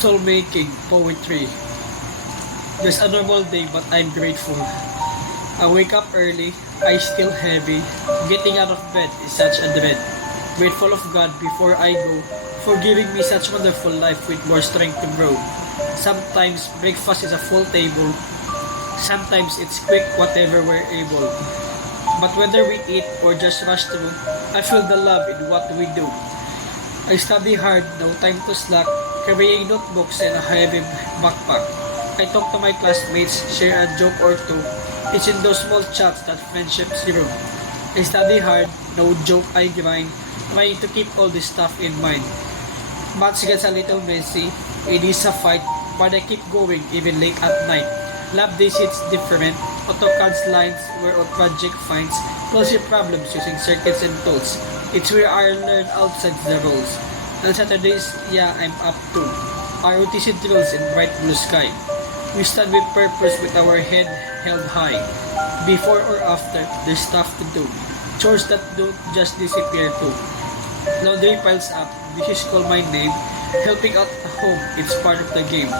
soul making poetry. Just a normal day, but I'm grateful. I wake up early, eyes still heavy. Getting out of bed is such a dread. Grateful of God before I go for giving me such wonderful life with more strength to grow. Sometimes breakfast is a full table. Sometimes it's quick, whatever we're able. But whether we eat or just rush through, I feel the love in what we do. I study hard, no time to slack, carrying notebooks and a heavy backpack. I talk to my classmates, share a joke or two. It's in those small chats that friendships grow. I study hard, no joke I grind, trying to keep all this stuff in mind. Maths gets a little messy, it is a fight, but I keep going even late at night. Lab days it's different, AutoCAD's lines where all project finds, close your problems using circuits and tools. It's where I learn outside the rules. On Saturdays, yeah, I'm up too. ROTC drills in bright blue sky. We stand with purpose with our head held high. Before or after, there's stuff to do. Chores that don't just disappear too. Laundry piles up, dishes call my name. Helping out at home, it's part of the game.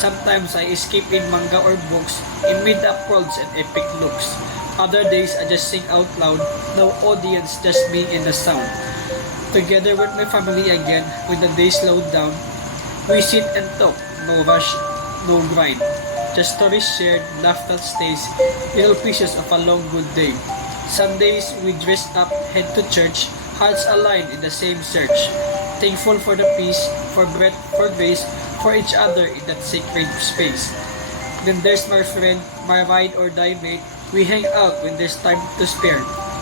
Sometimes I escape in manga or books, in mid-up worlds and epic looks. Other days I just sing out loud, no audience, just me and the sound. Together with my family again, when the day slowed down, we sit and talk, no rush, no grind. Just stories shared, laughter stays, little pieces of a long good day. Sundays we dressed up, head to church, hearts aligned in the same search. Thankful for the peace, for breath, for grace, for each other in that sacred space. Then there's my friend, my ride or die mate. We hang out when there's time to spare.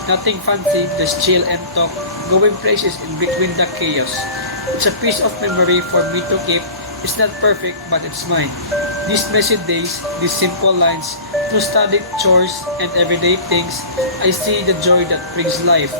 Nothing fancy, just chill and talk, going places in between the chaos. It's a piece of memory for me to keep. It's not perfect, but it's mine. These messy days, these simple lines, through studied chores and everyday things, I see the joy that brings life.